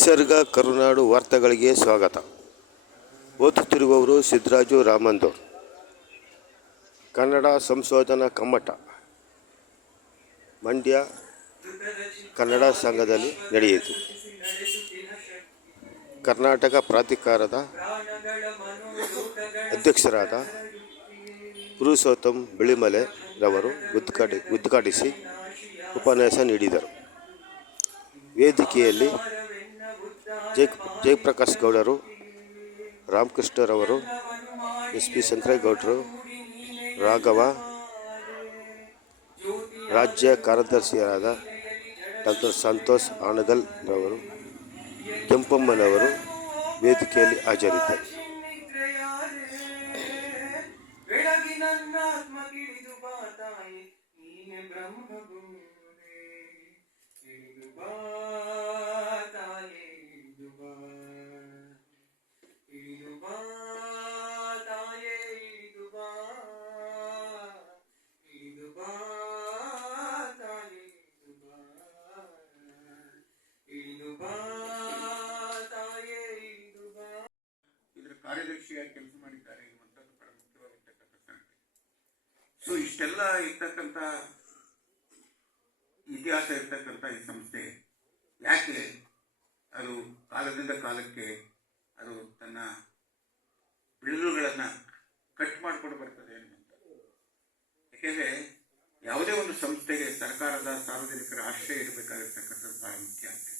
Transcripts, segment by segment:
ನಿಸರ್ಗ ಕರುನಾಡು ವಾರ್ತೆಗಳಿಗೆ ಸ್ವಾಗತ. ಓದುತ್ತಿರುವವರು ಸಿದ್ದರಾಜು ರಾಮಂದೂರ್. ಕನ್ನಡ ಸಂಶೋಧನಾ ಕಮ್ಮಟ ಮಂಡ್ಯ ಕನ್ನಡ ಸಂಘದಲ್ಲಿ ನಡೆಯಿತು. ಕರ್ನಾಟಕ ಪ್ರಾಧಿಕಾರದ ಅಧ್ಯಕ್ಷರಾದ ಪುರುಷೋತ್ತಮ್ ಬಿಳಿಮಲೆ ರವರು ಉದ್ಘಾಟಿಸಿ ಉಪನ್ಯಾಸ ನೀಡಿದರು. ವೇದಿಕೆಯಲ್ಲಿ ಜಯಪ್ರಕಾಶ್ ಗೌಡರು, ರಾಮಕೃಷ್ಣರವರು, SP ಶಂಕರೇಗೌಡರು, ರಾಘವ, ರಾಜ್ಯ ಕಾರ್ಯದರ್ಶಿಯಾದ ಡಾ ಸಂತೋಷ್ ಆನಗಲ್ ರವರು, ಕೆಂಪಮ್ಮನವರು ವೇದಿಕೆಯಲ್ಲಿ ಹಾಜರಿದ್ದರು. ಇದರ ಕಾರ್ಯದರ್ಶಿಯಾಗಿ ಕೆಲಸ ಮಾಡಿದ್ದಾರೆ ಎನ್ನುವಂಥದ್ದು ಬಹಳ ಮುಖ್ಯವಾಗಿರ್ತಕ್ಕಂಥ ಸಂಗತಿ. ಸೊ ಇಷ್ಟೆಲ್ಲ ಇರ್ತಕ್ಕಂಥ ಇತಿಹಾಸ ಇರ್ತಕ್ಕಂಥ ಈ ಸಂಸ್ಥೆ ಯಾಕೆ ಅದು ಕಾಲದಿಂದ ಕಾಲಕ್ಕೆ ಅದು ತನ್ನ ಬಿಳುಗಳನ್ನು ಕಟ್ ಮಾಡಿಕೊಂಡು ಬರ್ತದೆ ಅನ್ನುವಂಥದ್ದು. ಯಾಕೆಂದರೆ ಯಾವುದೇ ಒಂದು ಸಂಸ್ಥೆಗೆ ಸರ್ಕಾರದ ಸಾರ್ವಜನಿಕರ ಆಶ್ರಯ ಇರಬೇಕಾಗಿರ್ತಕ್ಕಂಥದ್ದು ಬಹಳ ಮುಖ್ಯ ಆಗ್ತದೆ.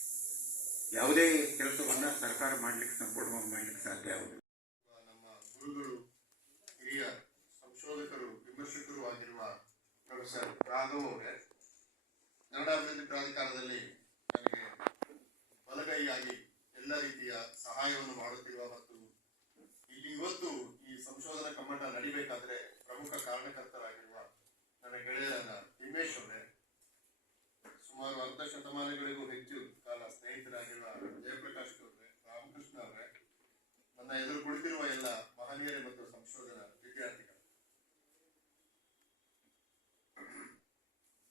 ಯಾವುದೇ ಕೆಲಸವನ್ನ ಸರ್ಕಾರ ಮಾಡ್ಲಿಕ್ಕೆ ಸಂಪೂರ್ಣವಾಗಿ ಮಾಡ್ಲಿಕ್ಕೆ ಸಾಧ್ಯ ಆಗುವುದಿಲ್ಲ. ನಮ್ಮ ಗುರುಗಳು, ಹಿರಿಯ ಸಂಶೋಧಕರು, ವಿಮರ್ಶಕರು ಆಗಿರುವ ಪ್ರೊಫೆಸರ್ ರಾಘವ್ ಅವರೇ ಕನ್ನಡ ಅಭಿವೃದ್ಧಿ ಪ್ರಾಧಿಕಾರದಲ್ಲಿ ನನಗೆ ಬಲಗೈಯಾಗಿ ಎಲ್ಲ ರೀತಿಯ ಸಹಾಯವನ್ನು ಮಾಡುತ್ತಿರುವ ಮತ್ತು ಇಲ್ಲಿ ಇವತ್ತು ಈ ಸಂಶೋಧನಾ ಕಮ್ಮಟ ನಡಿಬೇಕಾದ್ರೆ ಪ್ರಮುಖ ಕಾರಣಕರ್ತರಾಗಿರುವ ನನ್ನ ಗೆಳೆಯರಾದ ತಿಮ್ಮೇಶ್ ಅವರೇ, ಸುಮಾರು ಅರ್ಧ ಶತಮಾನಗಳಿಗೂ ಹೆಚ್ಚು ಕಾಲ ಸ್ನೇಹಿತರಾಗಿರುವ ಜಯಪ್ರಕಾಶ್ ಅವರೇ, ರಾಮಕೃಷ್ಣ ಅವರೇ, ನನ್ನ ಎದುರು ಕುಳಿತಿರುವ ಎಲ್ಲ ಮಹನೀಯರೇ ಮತ್ತು ಸಂಶೋಧನಾ ವಿದ್ಯಾರ್ಥಿಗಳು,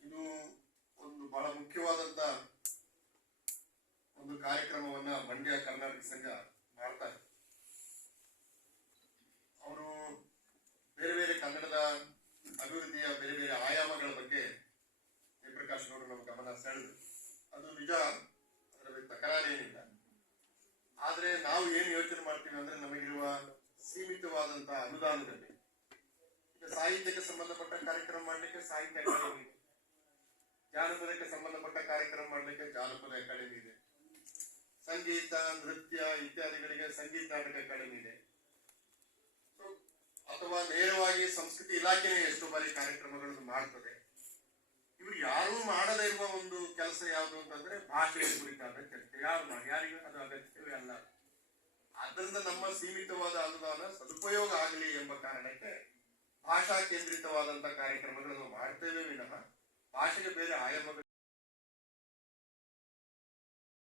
ಇದು ಒಂದು ಬಹಳ ಮುಖ್ಯವಾದಂತ ಒಂದು ಕಾರ್ಯಕ್ರಮವನ್ನ ಮಂಡ್ಯ ಕರ್ನಾಟಕ ಸಂಘ ಮಾಡ್ತಾರೆ. ಅವರು ಬೇರೆ ಬೇರೆ ಕನ್ನಡದ ಅಭಿವೃದ್ಧಿಯ ಬೇರೆ ಬೇರೆ ಆಯಾಮಗಳ ಬಗ್ಗೆ ಜಯಪ್ರಕಾಶ್ ಅವರು ನಮ್ಮ ಗಮನ ಸೆಳೆದು, ಅದು ನಿಜ, ಅದರ ಬಗ್ಗೆ ತಕರಾರೇನಿಲ್ಲ. ಆದ್ರೆ ನಾವು ಏನು ಯೋಚನೆ ಮಾಡ್ತೀವಿ ಅಂದ್ರೆ ನಮಗಿರುವ ಸೀಮಿತವಾದಂತಹ ಅನುದಾನದಲ್ಲಿ ಈಗ ಸಾಹಿತ್ಯಕ್ಕೆ ಸಂಬಂಧಪಟ್ಟ ಕಾರ್ಯಕ್ರಮ ಮಾಡ್ಲಿಕ್ಕೆ ಸಾಹಿತ್ಯ ಅಕಾಡೆಮಿ ಇದೆ, ಜಾನಪದಕ್ಕೆ ಸಂಬಂಧಪಟ್ಟ ಕಾರ್ಯಕ್ರಮ ಮಾಡ್ಲಿಕ್ಕೆ ಜಾನಪದ ಅಕಾಡೆಮಿ ಇದೆ, ಸಂಗೀತ, ನೃತ್ಯ ಇತ್ಯಾದಿಗಳಿಗೆ ಸಂಗೀತ ನಾಟಕ ಅಕಾಡೆಮಿ ಇದೆ. ಅಥವಾ ನೇರವಾಗಿ ಸಂಸ್ಕೃತಿ ಇಲಾಖೆನೇ ಎಷ್ಟೋ ಬಾರಿ ಕಾರ್ಯಕ್ರಮಗಳನ್ನು ಮಾಡ್ತದೆ. ಇವರು ಯಾರೂ ಮಾಡದೇ ಇರುವ ಒಂದು ಕೆಲಸ ಯಾವುದು ಅಂತಂದ್ರೆ ಭಾಷೆಯ ಕುರಿತಾದ ಚರ್ಚೆ. ಯಾರಿಗೂ ಅದು ಅಗತ್ಯವೇ ಅಲ್ಲ. ಆದ್ದರಿಂದ ನಮ್ಮ ಸೀಮಿತವಾದ ಅನುದಾನ ಸದುಪಯೋಗ ಆಗಲಿ ಎಂಬ ಕಾರಣಕ್ಕೆ ಭಾಷಾ ಕೇಂದ್ರಿತವಾದಂತಹ ಕಾರ್ಯಕ್ರಮಗಳನ್ನು ಮಾಡ್ತೇವೆ ವಿನಃ ಭಾಷೆಗೆ ಬೇರೆ ಆಯಾಮಗಳು